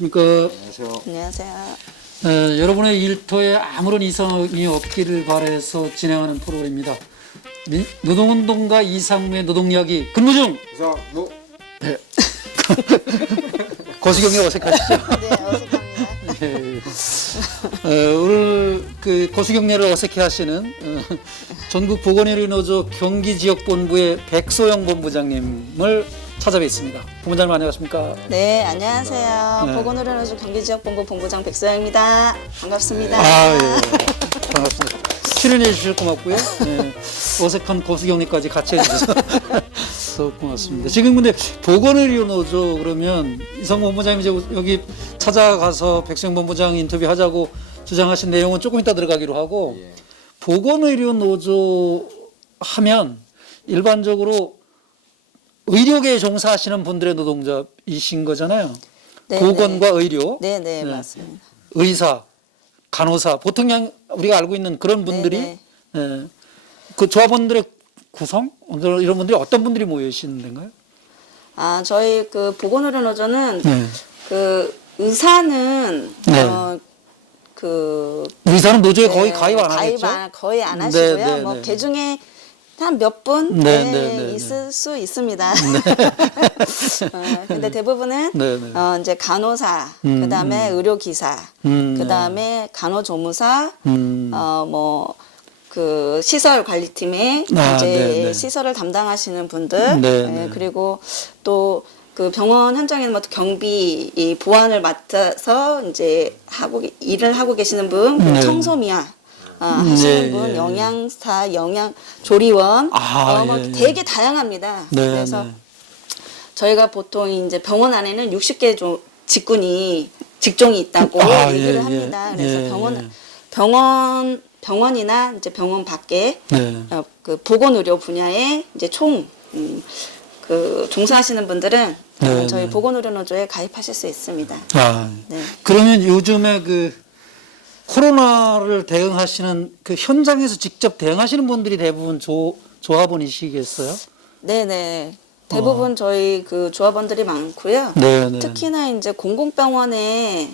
안녕하십니까. 안녕하세요. 안녕하세요. 여러분의 일터에 아무런 이상이 없기를 바라서 진행하는 프로그램입니다. 노동운동가 이상무의 노동이야기 근무 중! 이상무. 네. 거시경이 어색하시죠? 네, 어색합니다. 오늘 그 거시경례를 어색해 하시는 전국 보건의료노조 경기지역본부의 백소영 본부장님을 찾아뵙습니다. 본부장님 안녕하십니까? 네, 안녕하세요. 네. 보건의료노조 경기지역본부 본부장 백소영입니다. 반갑습니다. 아, 예. 반갑습니다. 출연해 주셔서 고맙고요. 네. 어색한 거시경례까지 같이 해주셔서 고맙습니다. 지금 근데 보건의료노조 그러면 이성 본부장님 이제 여기 찾아가서 백소영 본부장 인터뷰하자고 주장하신 내용은 조금 이따 들어가기로 하고 예. 보건의료노조 하면 일반적으로 의료계에 종사하시는 분들의 노동자이신 거잖아요. 네, 보건과 의료, 네, 네, 맞습니다. 의사, 간호사, 보통 그냥 우리가 알고 있는 그런 분들이 네, 예, 그 조합원들의 구성 이런 분들이 어떤 분들이 모여 계시는 데인가요? 아, 저희 그 보건의료노조는 네. 그 의사는 네. 그 의사는 노조에 네, 거의 가입 안 하겠죠? 거의 안 네, 하시고요. 네, 뭐 네. 개 중에 한 몇 분 네, 네, 네, 있을 수 있습니다. 근데 대부분은 네, 네. 이제 간호사, 그다음에 의료기사, 그다음에 간호조무사, 뭐 그 시설 관리팀에 아, 이제 네, 네. 시설을 담당하시는 분들, 네, 네. 그리고 또 그 병원 현장에는 뭐 경비 이 보안을 맡아서 이제 일을 하고 계시는 분, 네. 청소미야. 하시는 네, 분, 예, 영양사, 조리원, 아, 뭐 예, 되게 다양합니다. 네, 그래서 네. 저희가 보통 이제 병원 안에는 60개 직종이 있다고 아, 얘기를 예, 합니다. 예, 그래서 예. 병원이나 이제 병원 밖에 네. 그 보건의료 분야에 이제 그 종사하시는 분들은 네, 저희 네. 보건의료노조에 가입하실 수 있습니다. 아, 네. 그러면 요즘에 그 코로나를 대응하시는 그 현장에서 직접 대응하시는 분들이 대부분 조합원이시겠어요? 네네. 대부분 저희 그 조합원들이 많고요. 네, 네. 특히나 이제 공공병원에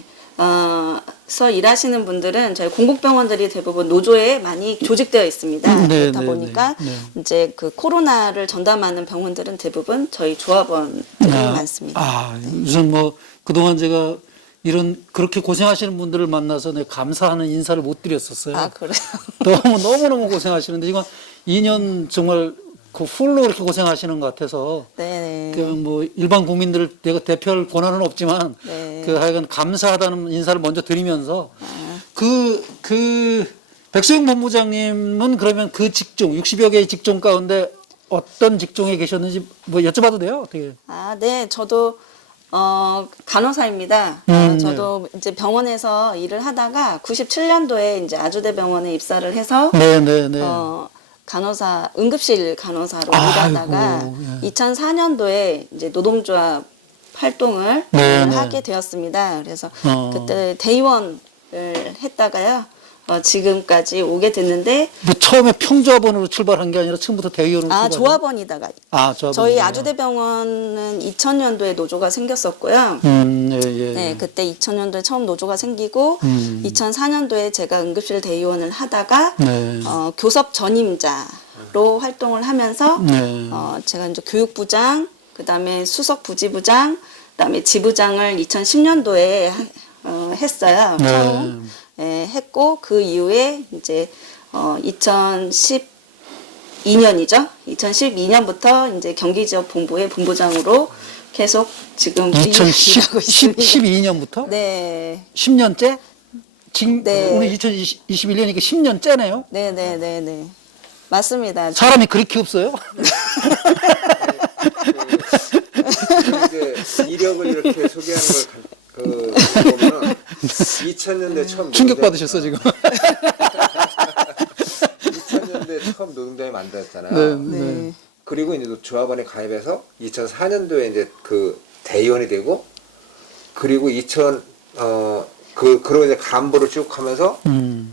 서 일하시는 분들은 저희 공공병원들이 대부분 노조에 많이 조직되어 있습니다. 네, 그렇다 네, 보니까 네, 이제 그 코로나를 전담하는 병원들은 대부분 저희 조합원들이 많습니다. 아, 우선 뭐 그동안 제가 이런 그렇게 고생하시는 분들을 만나서 내가 감사하는 인사를 못 드렸었어요. 아, 그래요? 너무너무 고생하시는데 이건 2년 정말 그 훌로 그렇게 고생하시는 것 같아서 네네. 그 뭐 일반 국민들을 내가 대표할 권한은 없지만 네. 그 하여간 감사하다는 인사를 먼저 드리면서 그 백소영 본부장님은 그러면 그 직종 60여 개의 직종 가운데 어떤 직종에 계셨는지 뭐 여쭤봐도 돼요? 어떻게? 아, 네. 저도 간호사입니다. 저도 이제 병원에서 일을 하다가 97년도에 이제 아주대병원에 입사를 해서 네네네. 응급실 간호사로 아이고, 일하다가 예. 2004년도에 이제 노동조합 활동을 네, 네. 하게 되었습니다. 그래서 어. 그때 대의원을 했다가요. 지금까지 오게 됐는데 뭐 처음에 평조합원으로 출발한 게 아니라 처음부터 대의원으로 출발한 조합원이다가 조합원. 저희 아주대병원은 2000년도에 노조가 생겼었고요. 예, 예. 네, 그때 2000년도에 처음 노조가 생기고 2004년도에 제가 응급실 대의원을 하다가 네. 교섭 전임자로 활동을 하면서 네. 제가 이제 교육부장, 그다음에 수석 부지부장, 그다음에 지부장을 2010년도에 했어요. 네. 처음 했고 그 이후에 이제 2012년이죠. 2012년부터 이제 경기지역 본부의 본부장으로 계속 지금 일하고 있습니다. 12년부터? 네. 10년째? 지금 네. 오늘 2021년이니까 10년째네요. 네. 맞습니다. 사람이 그렇게 없어요? 이제 이력을 이렇게 소개하는 걸 보면 2000년대 처음 충격 받으셨어 지금. 2000년대 처음 노동당이 만들었잖아요. 네. 그리고 이제 조합원에 가입해서 2004년도에 이제 그 대의원이 되고 그리고 그러고 이제 간부를 쭉 하면서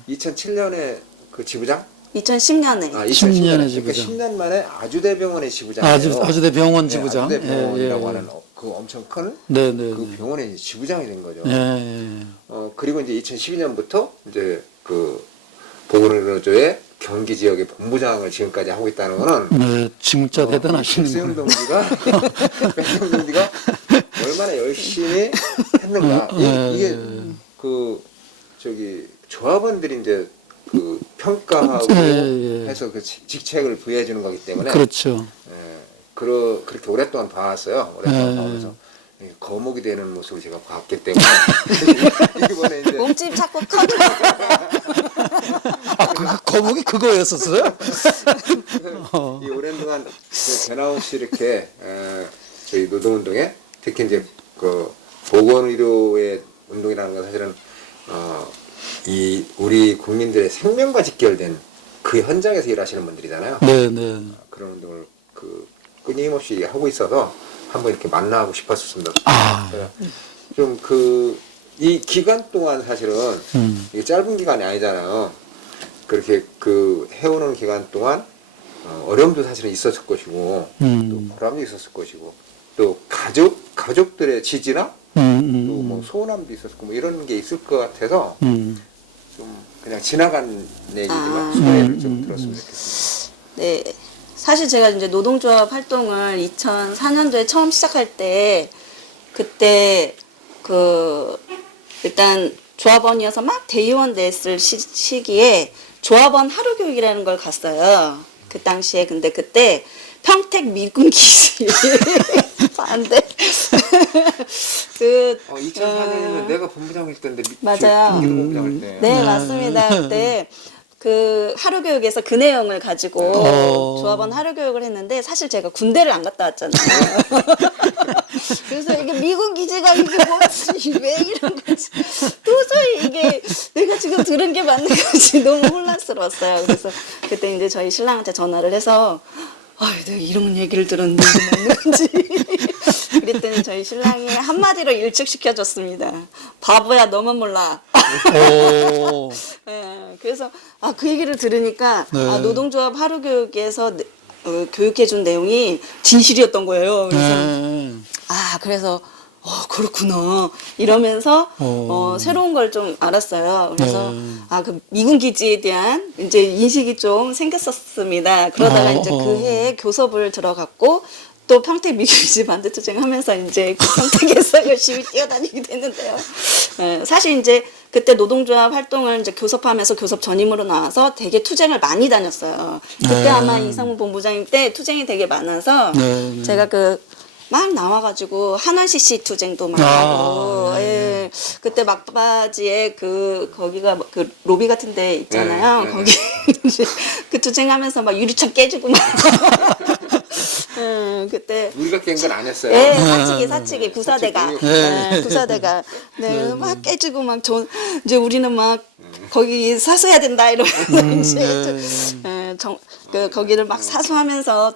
2007년에 그 지부장? 2010년에 10년에 그러니까 지부장. 10년 만에 아주대병원의 지부장이에요. 아주대 병원 지부장. 아주대병원이라고 예, 예. 하는 그 엄청 큰 네, 네. 그 병원의 이제 지부장이 된 거죠. 예. 그리고 이제 2012년부터 이제 그 보건의료노조의 경기 지역의 본부장을 지금까지 하고 있다는 거는 네, 진짜 대단하시는 백수영 거예요. 동지가 백수영 동지가 얼마나 열심히 했는가. 이게 그 저기 조합원들이 이제 그 평가하고 예, 예. 해서 그 직책을 부여해 주는 거기 때문에 그렇죠. 그렇게 오랫동안 봐왔어요. 오랫동안 예. 봐오면서 거목이 되는 모습을 제가 봤기 때문에 이번에 이제 몸집 자꾸 커져. 아, 그 거북이 그거였었어요? 이 오랜 동안 그 변함없이 이렇게 저희 노동운동에 특히 이제 그 보건의료의 운동이라는 건 사실은 이 우리 국민들의 생명과 직결된 그 현장에서 일하시는 분들이잖아요. 네, 네. 그런 운동을 그 끊임없이 하고 있어서 한번 이렇게 만나고 싶었습니다. 아, 좀 이 기간 동안 사실은 이게 짧은 기간이 아니잖아요. 그렇게 그 해오는 기간 동안 어려움도 사실은 있었을 것이고 또 보람도 있었을 것이고 또 가족들의 지지나 또 뭐 소원함도 있었고 뭐 이런 게 있을 것 같아서 좀 그냥 지나간 얘기지만 소개를 좀 들었으면 좋겠습니다. 네. 사실 제가 이제 노동조합 활동을 2004년도에 처음 시작할 때 그때 일단 조합원이어서 막 대의원 됐을 시기에 조합원 하루 교육이라는 걸 갔어요. 그 당시에 근데 그때 평택 미군 기지 반대 2004년이면 내가 본부장일 때인데 맞아요. 본부장일 때. 네, 맞습니다. 그때 그 하루 교육에서 그 내용을 가지고 조합원 하루 교육을 했는데 사실 제가 군대를 안 갔다 왔잖아요. 그래서 이게 미군 기지가 이게 뭐지 왜 이런 거지 도저히 이게 내가 지금 들은 게 맞는 건지 너무 혼란스러웠어요. 그래서 그때 이제 저희 신랑한테 전화를 해서 내가 이런 얘기를 들었는데 이게 맞는 건지 그랬더니 저희 신랑이 한마디로 일축시켜줬습니다. 바보야 너만 몰라. 오. 네, 그래서 그 얘기를 들으니까 네. 노동조합 하루 교육에서 교육해준 내용이 진실이었던 거예요. 그래서 그래서 그렇구나 이러면서 새로운 걸 좀 알았어요. 그래서 그 미군 기지에 대한 이제 인식이 좀 생겼었습니다. 그러다가 이제 그 해에 교섭을 들어갔고 또 평택 미군기지 반대투쟁하면서 이제 평택에서 열심히 뛰어다니게 됐는데요. 사실 이제 그때 노동조합 활동을 이제 교섭하면서 교섭 전임으로 나와서 되게 투쟁을 많이 다녔어요. 그때 아마 이상무 본부장님 때 투쟁이 되게 많아서 제가 막 나와가지고 한원 CC 투쟁도 막 하고, 예. 그때 막바지에 거기가 그 로비 같은 데 있잖아요. 거기 이제 그 투쟁하면서 막 유리창 깨지고 막. 그때 우리가 깬 건 안 했어요. 네, 사치기 구사대가 구사대가 막 깨지고 막 이제 우리는 막 거기 사수해야 된다 이러면서 이제 거기를 막 사수하면서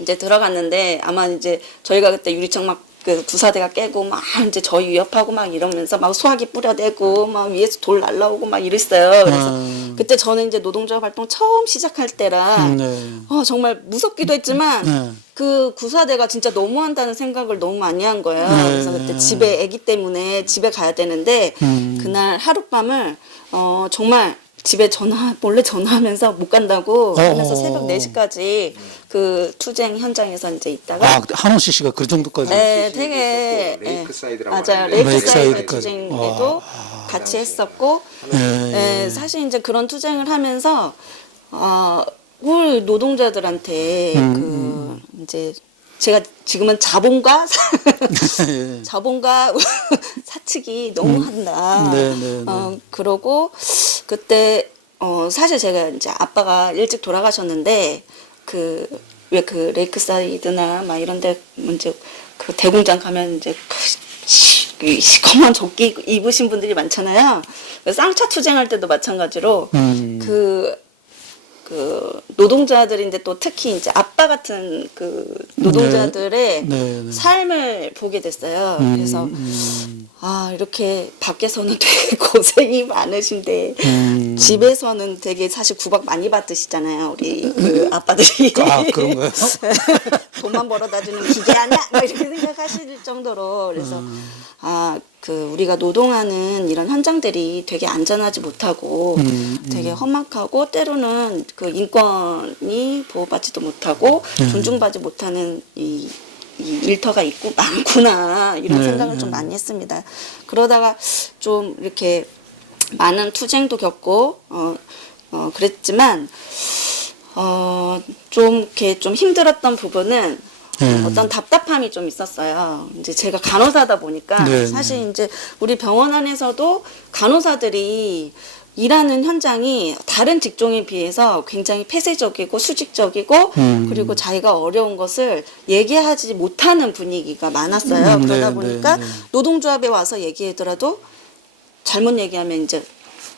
이제 들어갔는데 아마 이제 저희가 그때 유리창 막 구사대가 깨고 막 이제 저희 위협하고 막 이러면서 막 소화기 뿌려대고 막 위에서 돌 날라오고 막 이랬어요. 그래서 그때 저는 이제 노동조합 활동 처음 시작할 때라 정말 무섭기도 했지만 그 구사대가 진짜 너무한다는 생각을 너무 많이 한 거예요. 그래서 그때 집에 아기 때문에 집에 가야 되는데 그날 하룻밤을 정말 집에 몰래 전화하면서 못 간다고 하면서 새벽 4시까지 그 투쟁 현장에서 이제 있다가 한원 씨가 그 정도까지. 네, 되게 레이크사이드라고 맞아요. 하는데. 레이크사이드 레이크사이드까지. 투쟁에도 같이 했었고 사실 이제 그런 투쟁을 하면서 우리 노동자들한테 이제 제가 지금은 자본과 사측이 너무 한다. 그러고 그때 사실 제가 이제 아빠가 일찍 돌아가셨는데 왜 그 레이크사이드나 막 이런데 이제 그 대공장 가면 이제 시커먼 조끼 입으신 분들이 많잖아요. 쌍차 투쟁할 때도 마찬가지로 그 노동자들인데 또 특히 이제 아빠 같은 그 노동자들의 네, 네. 삶을 보게 됐어요. 그래서 아 이렇게 밖에서는 되게 고생이 많으신데 집에서는 되게 사실 구박 많이 받으시잖아요. 우리 그 아빠들이. 아, 그런가요? 돈만 벌어다 주는 기계 아니야? 막 이렇게 생각하실 정도로 그래서 아 그 우리가 노동하는 이런 현장들이 되게 안전하지 못하고 되게 험악하고 때로는 그 인권이 보호받지도 못하고 존중받지 못하는 이 일터가 있고 많구나 이런 네, 생각을 좀 많이 했습니다. 그러다가 좀 이렇게 많은 투쟁도 겪고 그랬지만 좀 이렇게 좀 힘들었던 부분은 어떤 답답함이 좀 있었어요. 이제 제가 간호사다 보니까 네, 사실 이제 우리 병원 안에서도 간호사들이 일하는 현장이 다른 직종에 비해서 굉장히 폐쇄적이고 수직적이고 그리고 자기가 어려운 것을 얘기하지 못하는 분위기가 많았어요. 그러다 네, 보니까 네, 네. 노동조합에 와서 얘기하더라도 잘못 얘기하면 이제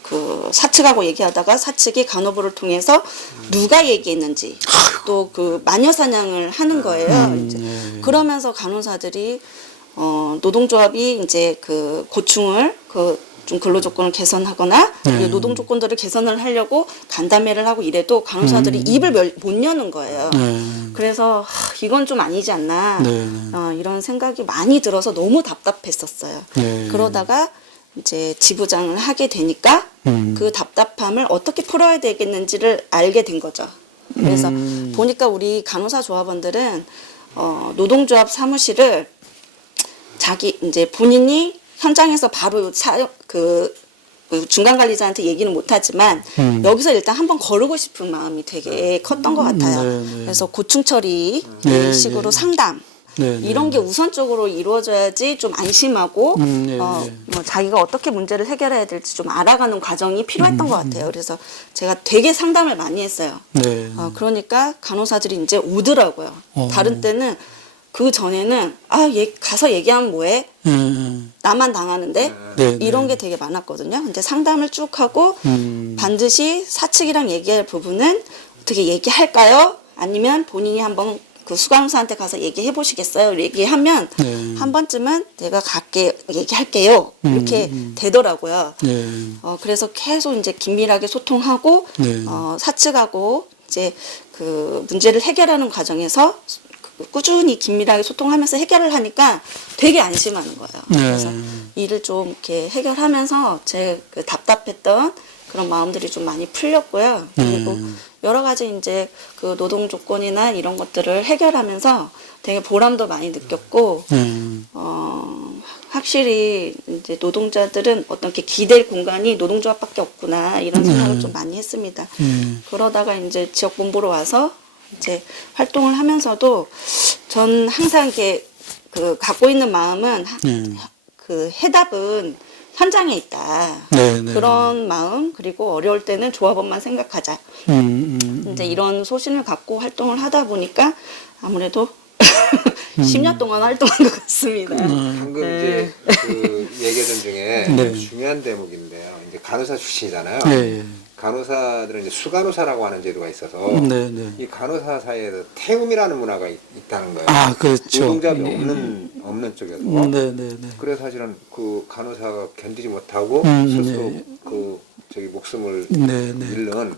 그 사측하고 얘기하다가 사측이 간호부를 통해서 누가 얘기했는지 또 그 마녀 사냥을 하는 거예요. 이제 그러면서 간호사들이 노동조합이 이제 그 고충을 그 좀 근로 조건을 개선하거나 그리고 노동 조건들을 개선을 하려고 간담회를 하고 이래도 간호사들이 입을 못 여는 거예요. 그래서 이건 좀 아니지 않나 이런 생각이 많이 들어서 너무 답답했었어요. 그러다가 이제 지부장을 하게 되니까 그 답답함을 어떻게 풀어야 되겠는지를 알게 된 거죠. 그래서 보니까 우리 간호사 조합원들은 노동조합 사무실을 자기 이제 본인이 현장에서 바로 그 중간 관리자한테 얘기는 못하지만 여기서 일단 한번 거르고 싶은 마음이 되게 컸던 것 같아요. 그래서 고충 처리 식으로 상담 이런 게 우선적으로 이루어져야지 좀 안심하고 뭐 자기가 어떻게 문제를 해결해야 될지 좀 알아가는 과정이 필요했던 것 같아요. 그래서 제가 되게 상담을 많이 했어요. 그러니까 간호사들이 이제 오더라고요. 다른 때는 그 전에는 가서 얘기하면 뭐해? 나만 당하는데 이런 게 되게 많았거든요. 근데 상담을 쭉 하고 반드시 사측이랑 얘기할 부분은 어떻게 얘기할까요? 아니면 본인이 한번 그 수간호사한테 가서 얘기해 보시겠어요? 얘기하면 한 번쯤은 내가 갈게 얘기할게요. 이렇게 되더라고요. 그래서 계속 이제 긴밀하게 소통하고 사측하고 이제 그 문제를 해결하는 과정에서 꾸준히 긴밀하게 소통하면서 해결을 하니까 되게 안심하는 거예요. 그래서 일을 좀 이렇게 해결하면서 제 그 답답했던 그런 마음들이 좀 많이 풀렸고요. 그리고 여러 가지 이제 그 노동 조건이나 이런 것들을 해결하면서 되게 보람도 많이 느꼈고, 확실히 이제 노동자들은 어떤 게 기댈 공간이 노동조합밖에 없구나 이런 생각을 좀 많이 했습니다. 그러다가 이제 지역본부로 와서 이제 활동을 하면서도 전 항상 이렇게 그 갖고 있는 마음은 그 해답은 현장에 있다. 그런 마음 그리고 어려울 때는 조합원만 생각하자. 이제 이런 소신을 갖고 활동을 하다 보니까 아무래도 10년 동안 활동한 것 같습니다. 방금 이제 그 얘기하던 중에 중요한 대목인데요. 이제 간호사 출신이잖아요. 간호사들은 이제 수간호사라고 하는 제도가 있어서 이 간호사 사이에서 태움이라는 문화가 있다는 거예요. 아, 그렇죠. 노동자비 없는 쪽에서. 그래서 사실은 그 간호사가 견디지 못하고 스스로 그 저기 목숨을 잃는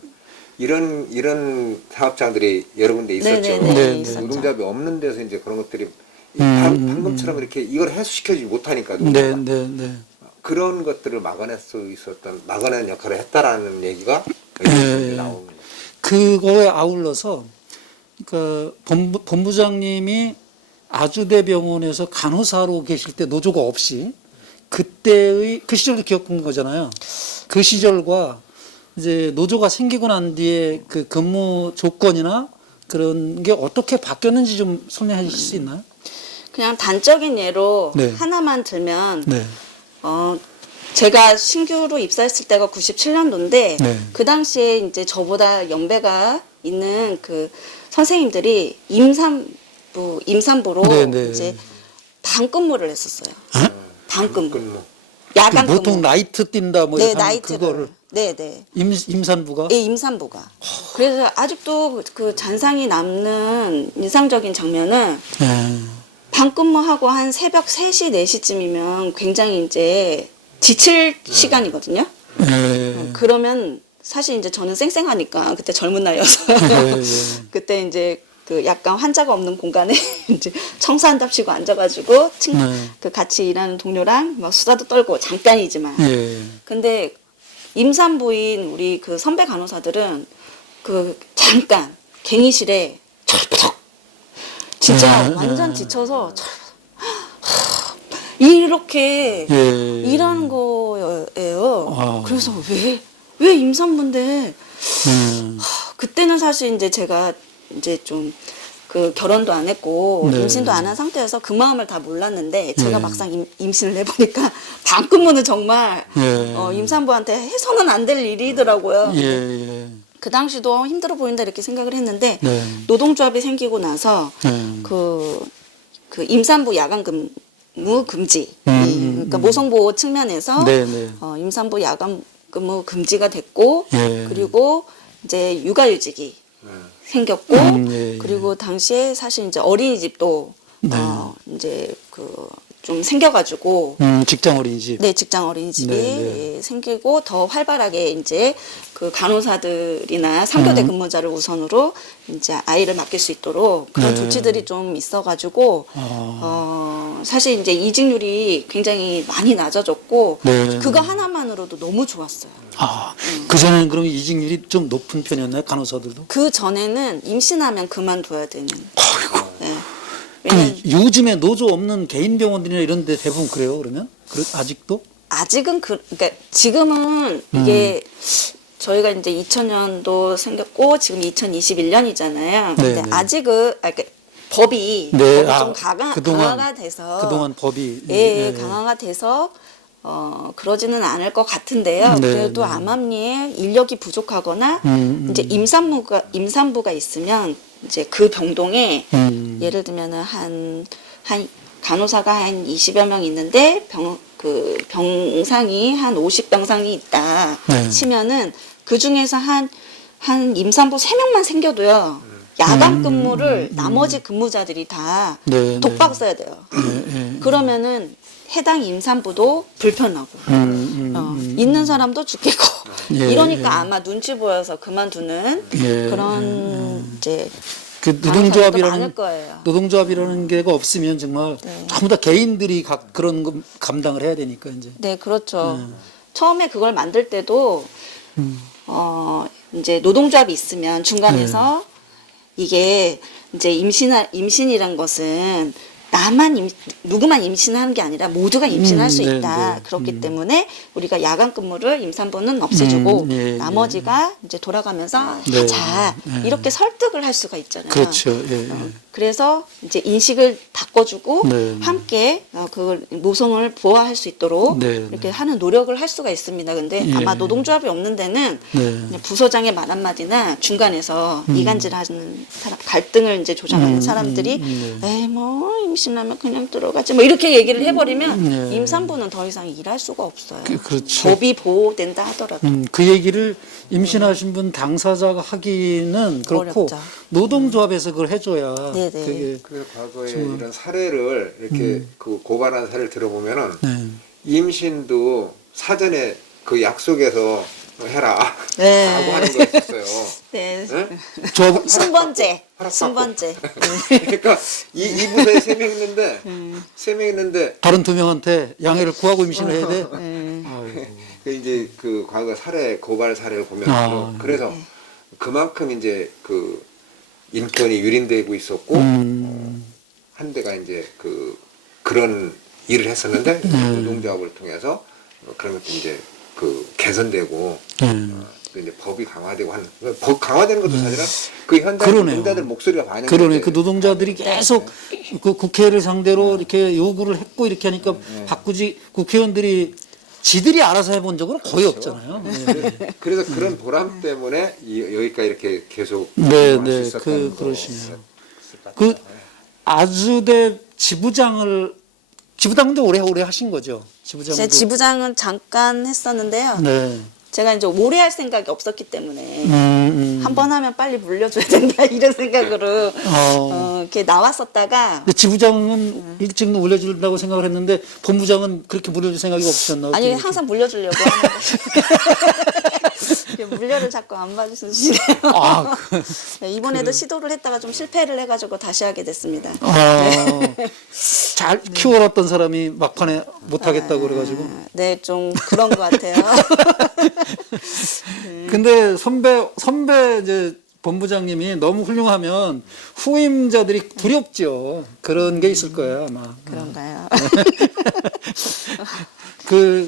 이런 사업장들이 여러 군데 있었죠. 있었죠. 노동자비 없는 데서 이제 그런 것들이 방금처럼 이렇게 이걸 해소시켜주지 못하니까 그런 것들을 막아낼 수 있었던 막아내는 역할을 했다라는 얘기가 나오는 거예요. 그거에 아울러서 그 본부장님이 아주대병원에서 간호사로 계실 때 노조가 없이 그때의 그 시절도 겪은 거잖아요. 그 시절과 이제 노조가 생기고 난 뒤에 그 근무 조건이나 그런 게 어떻게 바뀌었는지 좀 설명해 주실 수 있나요? 그냥 단적인 예로 하나만 들면 제가 신규로 입사했을 때가 97년도인데 그 당시에 이제 저보다 연배가 있는 그 선생님들이 임산부로 이제 방근무를 했었어요. 방근무. 야간 근무. 보통 나이트 뛴다 뭐 네, 이렇게 하면 나이트를. 그거를 네, 네. 임산부가 예, 임산부가. 그래서 아직도 그 잔상이 남는 인상적인 장면은 예. 밤 근무하고 한 새벽 3시, 4시쯤이면 굉장히 이제 지칠 시간이거든요. 예. 그러면 사실 이제 저는 쌩쌩하니까 그때 젊은 나이여서 예. 그때 이제 그 약간 환자가 없는 공간에 이제 청소한답시고 앉아가지고 네. 그 같이 일하는 동료랑 막 수다도 떨고 잠깐이지만 예. 근데 임산부인 우리 그 선배 간호사들은 그 잠깐 갱의실에 철푸덕 진짜 예. 완전 지쳐서 이렇게 예. 일하는 거예요. 아. 그래서 왜 임산부인데 음. 그때는 사실 이제 제가 이제 좀 그 결혼도 안 했고 네. 임신도 안 한 상태여서 그 마음을 다 몰랐는데 제가 네. 막상 임신을 해보니까 방근무는 정말 예. 임산부한테 해서는 안 될 일이더라고요. 예. 예. 그 당시도 힘들어 보인다 이렇게 생각을 했는데 네. 노동조합이 생기고 나서 네. 그 임산부 야간 근무 금지 그러니까 모성보호 측면에서 네, 네. 임산부 야간 근무 금지가 됐고 예. 그리고 이제 육아휴직이 생겼고 예. 그리고 당시에 사실 이제 어린이집도 네. 이제 그 좀 생겨가지고 직장 어린이집. 네, 직장 어린이집이 네, 네. 예, 생기고 더 활발하게 이제 그 간호사들이나 상교대 근무자를 우선으로 이제 아이를 맡길 수 있도록 그런 네. 조치들이 좀 있어가지고 사실 이제 이직률이 굉장히 많이 낮아졌고 네. 그거 하나만으로도 너무 좋았어요. 아, 그전에는 그럼 이직률이 좀 높은 편이었나요? 간호사들도? 그 전에는 임신하면 그만둬야 되는. 아이고. 네. 그 왜냐면 요즘에 노조 없는 개인 병원들이나 이런 데 대부분 그래요, 그러면? 아직도? 아직은 그러니까 지금은 이게 저희가 이제 2000년도 생겼고 지금 2021년이잖아요. 근데 네. 아직은 그러니까 법이 네, 좀 강화가 돼서 그동안 법이. 예, 강화가 돼서 그러지는 않을 것 같은데요. 네, 그래도 네. 암암리에 인력이 부족하거나 이제 임산부가 있으면 이제 그 병동에 예를 들면은 한 간호사가 한 20여 명 있는데 병상이 한 50병상이 있다 네. 치면은 그 중에서 한 임산부 3명만 생겨도요. 야간 근무를 나머지 근무자들이 다 네, 독박 써야 돼요. 그러면은 해당 임산부도 불편하고 있는 사람도 죽겠고 예, 이러니까 예. 아마 눈치 보여서 그만두는 예, 그런 이제 그 간호사들도 많을 거예요. 노동조합이라는 게가 없으면 정말 네. 전부 다 개인들이 그런 거 감당을 해야 되니까 이제. 네, 그렇죠. 처음에 그걸 만들 때도 이제 노동조합이 있으면 중간에서 이게 이제 임신이란 것은 누구만 임신하는 게 아니라 모두가 임신할 수 네, 있다. 네. 그렇기 때문에 우리가 야간 근무를 임산부는 없애주고 예, 나머지가 이제 돌아가면서 네, 하자. 네. 이렇게 설득을 할 수가 있잖아요. 그렇죠. 예. 그래서 이제 인식을 바꿔주고 네. 함께 그걸 모성을 보호할 수 있도록 네, 이렇게 하는 노력을 할 수가 있습니다. 근데 예. 아마 노동조합이 없는 데는 네. 그냥 부서장의 말 한마디나 중간에서 이간질하는 사람, 갈등을 이제 조장하는 사람들이 에이 뭐 임신하면 그냥 들어가지 뭐 이렇게 얘기를 해버리면 네. 임산부는 더 이상 일할 수가 없어요. 그렇죠. 법이 보호된다 하더라도. 그 얘기를 임신하신 분 당사자가 하기는 그렇고 어렵죠. 노동조합에서 그걸 해줘야 네네. 그게 그래서 과거에 이런 사례를 이렇게 그 고발한 사례를 들어보면은 네. 임신도 사전에 그 약속에서 해라 네. 라고 하는 거 있었어요. 네. 네? 조합 순번제. 허락받고. 순번제. 그러니까 이 부서에 3명 있는데 3명 있는데 다른 2명한테 양해를 구하고 임신을 해야 돼. 네. 아이고. 그 이제 그 과거 고발 사례를 보면 아. 그래서 그만큼 이제 그 인권이 유린되고 있었고 한 대가 이제 그런 일을 했었는데 노동조합을 통해서 그런 것도 이제 개선되고 또 이제 법이 강화되고 하는 법 강화되는 것도 사실은 그 현장 그러네요. 노동자들 목소리가 반영돼. 그러네. 그 노동자들이 계속 그 국회를 상대로 이렇게 요구를 했고 이렇게 하니까 바꾸지 국회의원들이 지들이 알아서 해본 적은 거의 없잖아요. 네. 그래서 그런 보람 때문에 여기까지 이렇게 계속 네, 할수 네. 있었던 그러시네요. 거. 그 아주대 지부장도 오래 하신 거죠. 지부장도. 제 지부장은 잠깐 했었는데요. 네. 제가 이제 오래 할 생각이 없었기 때문에 한 번 하면 빨리 물려줘야 된다 이런 생각으로 이렇게 나왔었다가 근데 지부장은 일찍 물려준다고 생각을 했는데 본부장은 그렇게 물려줄 생각이 없으셨나? 아니 어떻게 항상 물려주려고 하는데 물려를 자꾸 안 봐주시네요. 아, 네, 이번에도 시도를 했다가 좀 실패를 해가지고 다시 하게 됐습니다. 잘 키워놨던 사람이 막판에 못하겠다고 그래가지고. 네, 좀 그런 것 같아요. 근데 선배 이제 본부장님이 너무 훌륭하면 후임자들이 두렵죠. 그런 게 있을 거예요, 아마. 그런가요?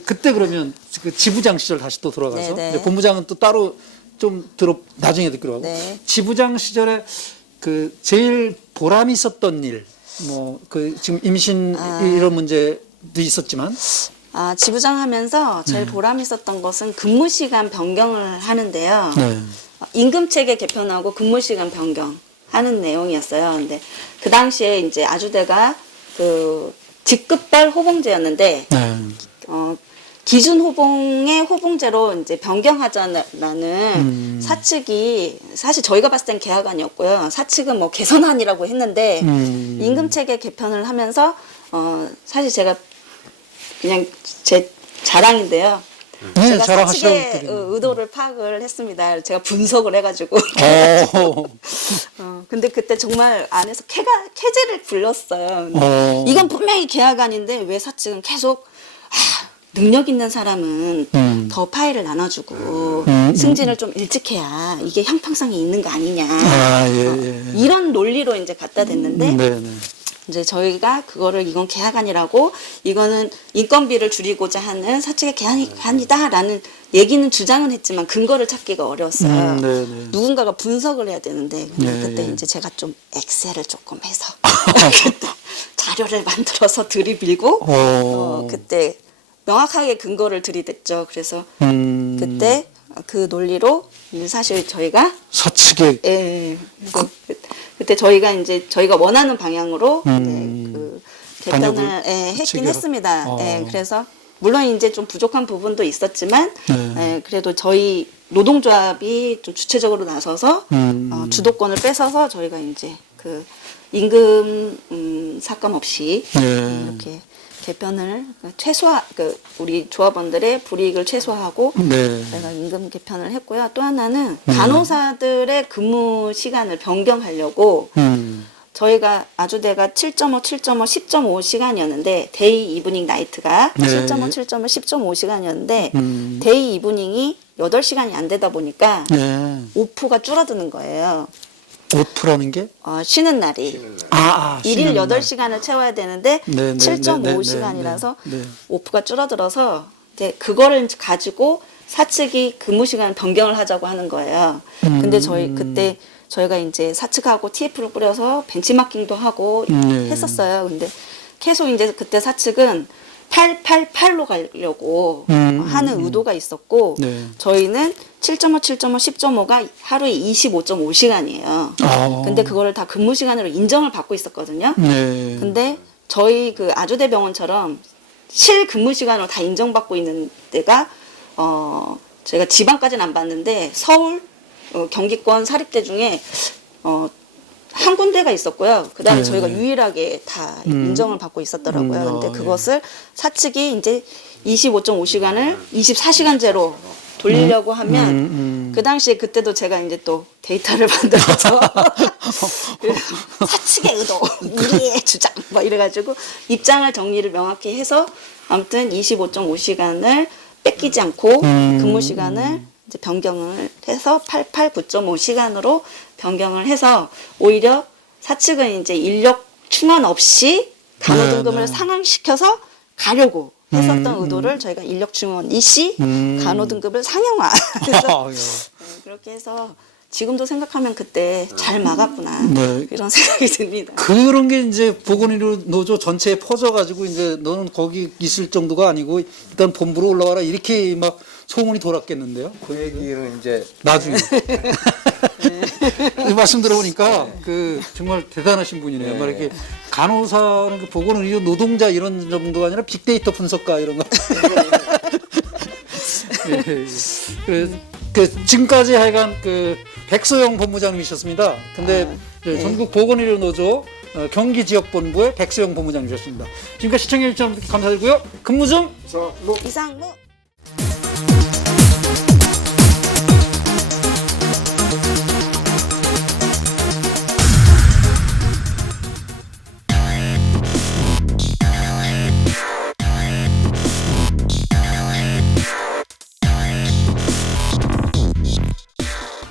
그때 그러면 그 지부장 시절 다시 또 돌아가서 네네. 이제 본부장은 또 따로 좀 나중에 듣기로 하고 네. 지부장 시절에 그 제일 보람 있었던 일, 뭐 그 지금 임신 이런 문제도 있었지만 지부장 하면서 제일 보람 있었던 것은 근무 시간 변경을 하는데요. 네. 임금체계 개편하고 근무 시간 변경 하는 내용이었어요. 근데 그 당시에 이제 아주대가 그 직급별 호봉제였는데 네. 기준 호봉의 호봉제로 이제 변경하자라는 사측이 사실 저희가 봤을 땐 계약안이었고요. 사측은 뭐 개선안이라고 했는데 임금체계 개편을 하면서 사실 제가 그냥 제 자랑인데요. 네, 제가 자랑하시라고 사측의 드리는. 의도를 파악을 했습니다. 제가 분석을 해가지고. 근데 그때 정말 안에서 캐제를 불렀어요. 이건 분명히 계약안인데 왜 사측은 계속 능력 있는 사람은 더 파일을 나눠주고 승진을 좀 일찍 해야 이게 형평성이 있는 거 아니냐. 이런 논리로 이제 갖다 댔는데 네네. 이제 저희가 그거를 이건 계약안이라고 이거는 인건비를 줄이고자 하는 사측의 계약안이다라는 얘기는 주장은 했지만 근거를 찾기가 어려웠어요. 네네. 누군가가 분석을 해야 되는데 네, 그때 네. 이제 제가 좀 엑셀을 조금 해서 그때 자료를 만들어서 들이밀고 그때 명확하게 근거를 들이댔죠. 그래서 그때 그 논리로 사실 저희가 사측의 그래서 그때 저희가 이제 저희가 원하는 방향으로 그 개편을 반영을 했긴 체계로. 했습니다. 그래서 물론 이제 좀 부족한 부분도 있었지만 그래도 저희 노동조합이 좀 주체적으로 나서서 주도권을 뺏어서 저희가 이제 그 임금 삭감 없이 이렇게 개편을 우리 조합원들의 불이익을 최소화하고 저희가 임금 개편을 했고요. 또 하나는 간호사들의 근무 시간을 변경하려고 저희가 아주대가 7.5, 7.5, 10.5 시간이었는데 데이 이브닝 나이트가 7.5, 7.5, 10.5 시간이었는데 데이 이브닝이 8시간이 안 되다 보니까 오프가 줄어드는 거예요. 오프라는 게? 쉬는 날이. 일일 쉬는 날. 8시간을 채워야 되는데 네, 네, 7.5시간이라서 네, 네. 오프가 줄어들어서 이제 그거를 가지고 사측이 근무 시간 변경을 하자고 하는 거예요. 근데 그때 저희가 이제 사측하고 TF를 꾸려서 벤치마킹도 하고 했었어요. 근데 계속 이제 그때 사측은 888로 가려고 하는 의도가 있었고 저희는 7.5, 7.5, 10.5가 하루에 25.5시간이에요. 근데 그거를 다 근무 시간으로 인정을 받고 있었거든요. 근데 저희 그 아주대 병원처럼 실 근무 시간으로 다 인정받고 있는 데가 저희가 지방까지는 안 봤는데 서울, 경기권 사립대 중에 한 군데가 있었고요. 그 다음에 저희가 유일하게 다 인정을 받고 있었더라고요. 근데 그것을 사측이 이제 25.5시간을 24시간제로 돌리려고 하면 그 당시에 그때도 제가 이제 또 데이터를 만들어서 사측의 의도, 우리의 주장 뭐 이래가지고 입장을 정리를 명확히 해서 아무튼 25.5시간을 뺏기지 않고 근무 시간을 이제 변경을 해서 9.5시간으로 변경을 해서 오히려 사측은 이제 인력 충원 없이 간호등급을 상향시켜서 가려고 했었던 의도를 저희가 인력 충원 이시 간호등급을 상향화 해서 그렇게 해서 지금도 생각하면 그때 잘 막았구나 이런 생각이 듭니다. 그런 게 이제 보건의료 노조 전체에 퍼져가지고 이제 너는 거기 있을 정도가 아니고 일단 본부로 올라와라 이렇게 막 소문이 돌았겠는데요. 그 얘기는 이제 나중에. 이 말씀 들어보니까 그 정말 대단하신 분이네요. 네. 막 이렇게 간호사는 그 보건의료 노동자 이런 정도가 아니라 빅데이터 분석가 이런 거. 예. 그 지금까지 하여간 그 백소영 본부장님이셨습니다. 근데 네. 전국 보건의료 노조 경기 지역본부의 백소영 본부장님이셨습니다. 지금까지 시청해주셔서 감사드리고요. 근무 중 이상무